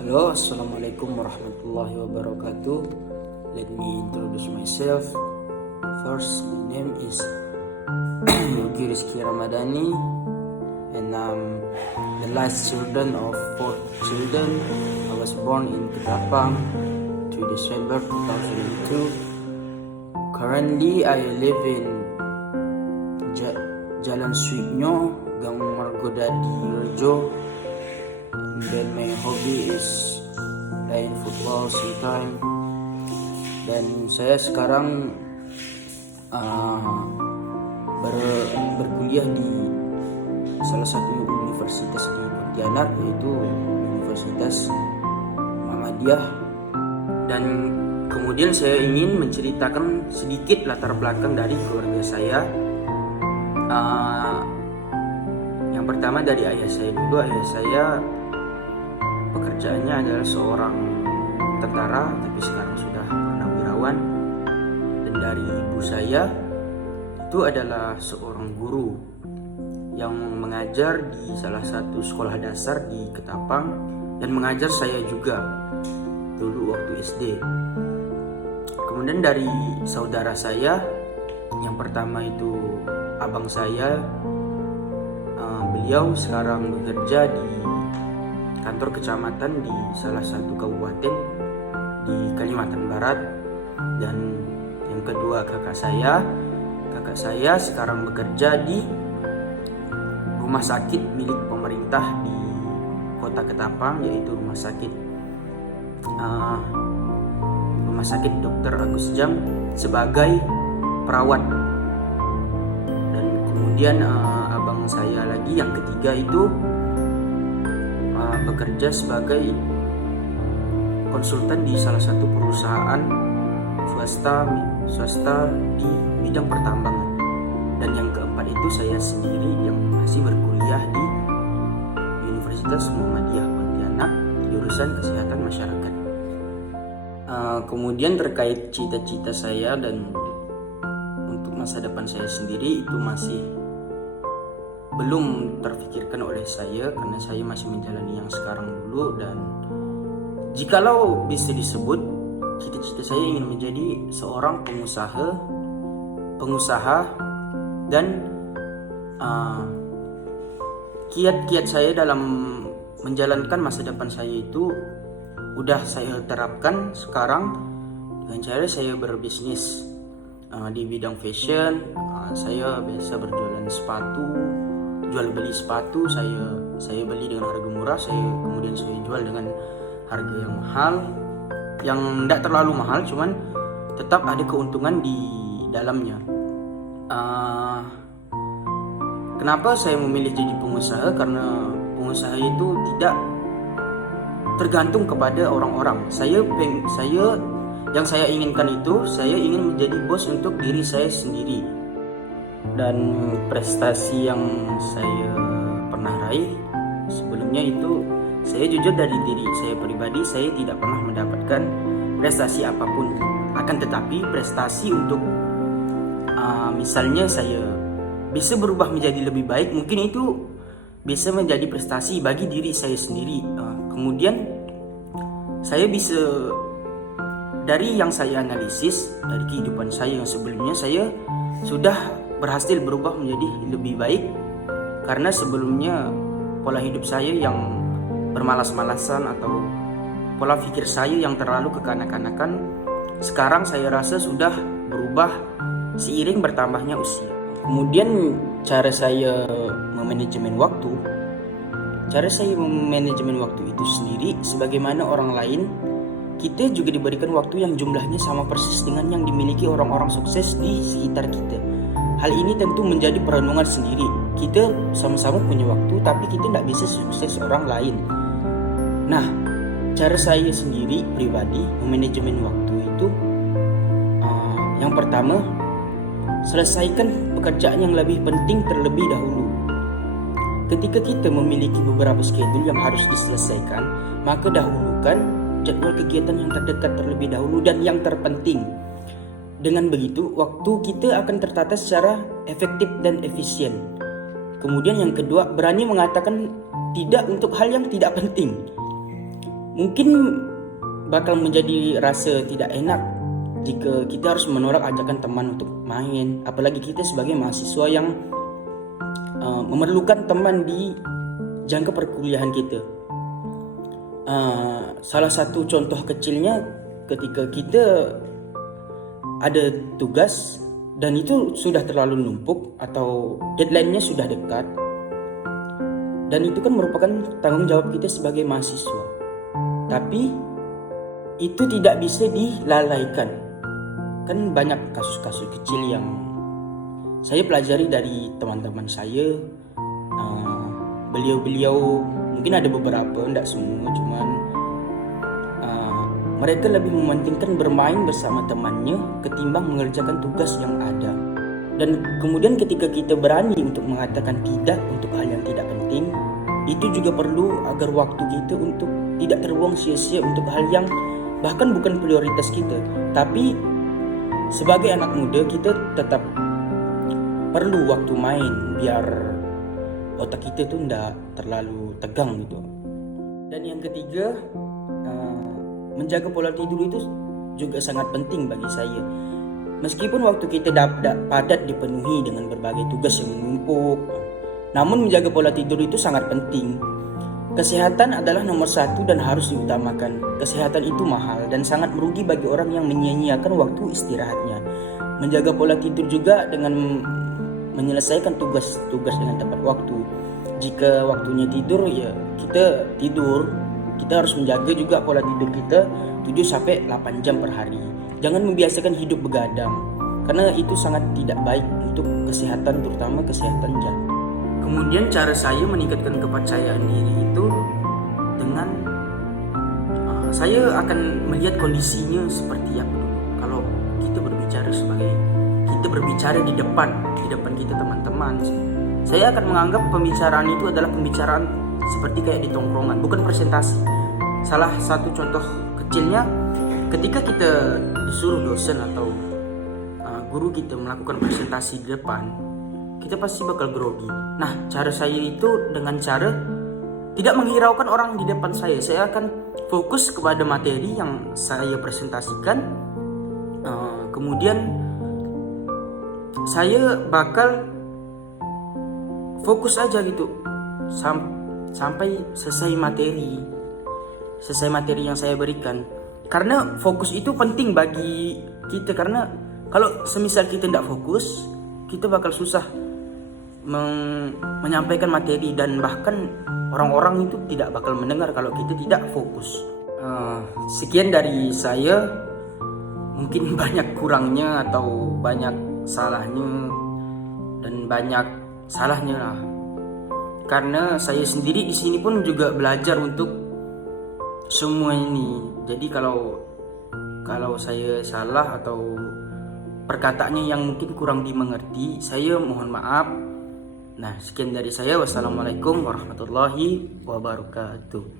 Hello, Assalamualaikum warahmatullahi wabarakatuh. Let me introduce myself. First, my name is Yogi Rizky Ramadhani, and I'm the last children of 4 children. I was born in Ketapang, 3 December 2002. Currently, I live in Jalan Suipnyo, Gang Margodadi, Rejo. Then my hobby is playing football sometimes. Dan saya sekarang berkuliah di salah satu universitas di Pontianak, yaitu Universitas Muhammadiyah. Dan kemudian saya ingin menceritakan sedikit latar belakang dari keluarga saya. Yang pertama dari ayah saya dulu. Ayah saya pekerjaannya adalah seorang tentara, tapi sekarang sudah purnawirawan. Dan dari ibu saya itu adalah seorang guru yang mengajar di salah satu sekolah dasar di Ketapang dan mengajar saya juga dulu waktu SD. Kemudian dari saudara saya, yang pertama itu abang saya, beliau sekarang bekerja di kantor kecamatan di salah satu kabupaten di Kalimantan Barat. Dan yang kedua kakak saya sekarang bekerja di rumah sakit milik pemerintah di kota Ketapang, yaitu rumah sakit Dr. Agus Jam sebagai perawat. Dan kemudian abang saya lagi yang ketiga itu bekerja sebagai konsultan di salah satu perusahaan swasta di bidang pertambangan. Dan yang keempat itu saya sendiri yang masih berkuliah di Universitas Muhammadiyah Pontianak, jurusan Kesehatan Masyarakat. Kemudian terkait cita-cita saya dan untuk masa depan saya sendiri, itu masih belum terfikirkan oleh saya karena saya masih menjalani yang sekarang dulu. Dan jikalau bisa disebut, cita-cita saya ingin menjadi seorang pengusaha dan kiat-kiat saya dalam menjalankan masa depan saya itu udah saya terapkan sekarang dengan cara saya berbisnis di bidang fashion. Saya biasa berjualan sepatu, jual beli sepatu. Saya beli dengan harga murah, kemudian saya jual dengan harga yang mahal, yang tidak terlalu mahal, cuman tetap ada keuntungan di dalamnya. Kenapa saya memilih jadi pengusaha? Karena pengusaha itu tidak tergantung kepada orang-orang. Yang saya inginkan itu, saya ingin menjadi bos untuk diri saya sendiri. Dan prestasi yang saya pernah raih sebelumnya itu, saya jujur dari diri saya pribadi, saya tidak pernah mendapatkan prestasi apapun. Akan tetapi prestasi untuk misalnya saya bisa berubah menjadi lebih baik, mungkin itu bisa menjadi prestasi bagi diri saya sendiri. Kemudian saya bisa, dari yang saya analisis dari kehidupan saya yang sebelumnya, saya sudah berhasil berubah menjadi lebih baik. Karena sebelumnya pola hidup saya yang bermalas-malasan atau pola pikir saya yang terlalu kekanak-kanakan, sekarang saya rasa sudah berubah seiring bertambahnya usia. Kemudian cara saya memanajemen waktu itu sendiri, sebagaimana orang lain, kita juga diberikan waktu yang jumlahnya sama persis dengan yang dimiliki orang-orang sukses di sekitar kita. Hal ini tentu menjadi perenungan sendiri. Kita sama-sama punya waktu, tapi kita tidak bisa sukses orang lain. Nah, cara saya sendiri pribadi memanajemen waktu itu, yang pertama, selesaikan pekerjaan yang lebih penting terlebih dahulu. Ketika kita memiliki beberapa schedule yang harus diselesaikan, maka dahulukan jadwal kegiatan yang terdekat terlebih dahulu dan yang terpenting. Dengan begitu, waktu kita akan tertata secara efektif dan efisien. Kemudian yang kedua, berani mengatakan tidak untuk hal yang tidak penting. Mungkin bakal menjadi rasa tidak enak jika kita harus menolak ajakan teman untuk main, apalagi kita sebagai mahasiswa yang memerlukan teman di jangka perkuliahan kita. Salah satu contoh kecilnya ketika kita ada tugas dan itu sudah terlalu numpuk atau deadline-nya sudah dekat, dan itu kan merupakan tanggung jawab kita sebagai mahasiswa, tapi itu tidak bisa dilalaikan. Kan banyak kasus-kasus kecil yang saya pelajari dari teman-teman saya. Beliau-beliau mungkin ada beberapa, tidak semua, cuman mereka lebih mementingkan bermain bersama temannya ketimbang mengerjakan tugas yang ada. Dan kemudian ketika kita berani untuk mengatakan tidak untuk hal yang tidak penting, itu juga perlu agar waktu kita untuk tidak terbuang sia-sia untuk hal yang bahkan bukan prioritas kita. Tapi sebagai anak muda kita tetap perlu waktu main biar otak kita tuh tidak terlalu tegang gitu. Dan yang ketiga, menjaga pola tidur itu juga sangat penting bagi saya. Meskipun waktu kita padat dipenuhi dengan berbagai tugas yang menumpuk, namun menjaga pola tidur itu sangat penting. Kesehatan adalah nomor satu dan harus diutamakan. Kesehatan itu mahal dan sangat merugi bagi orang yang menyia-nyiakan waktu istirahatnya. Menjaga pola tidur juga dengan menyelesaikan tugas-tugas dengan tepat waktu. Jika waktunya tidur, ya kita tidur. Kita harus menjaga juga pola tidur kita 7-8 jam per hari. Jangan membiasakan hidup begadang, karena itu sangat tidak baik untuk kesehatan, terutama kesehatan jantung. Kemudian cara saya meningkatkan kepercayaan diri itu dengan saya akan melihat kondisinya seperti apa. Kalau kita berbicara di depan kita teman-teman, saya akan menganggap pembicaraan itu adalah pembicaraan seperti kayak di tongkrongan, bukan presentasi. Salah satu contoh kecilnya, ketika kita disuruh dosen atau guru kita melakukan presentasi di depan, kita pasti bakal grogi. Nah, cara saya itu dengan cara tidak menghiraukan orang di depan saya. Saya akan fokus kepada materi yang saya presentasikan. Kemudian saya bakal fokus aja gitu sampai selesai materi yang saya berikan. Karena fokus itu penting bagi kita, karena kalau semisal kita tidak fokus, kita bakal susah menyampaikan materi, dan bahkan orang-orang itu tidak bakal mendengar kalau kita tidak fokus. Sekian dari saya. Mungkin banyak kurangnya atau banyak salahnya, dan banyak salahnya lah. Karena saya sendiri di sini pun juga belajar untuk semua ini. Jadi kalau saya salah atau perkataannya yang mungkin kurang dimengerti, saya mohon maaf. Nah, sekian dari saya. Wassalamualaikum warahmatullahi wabarakatuh.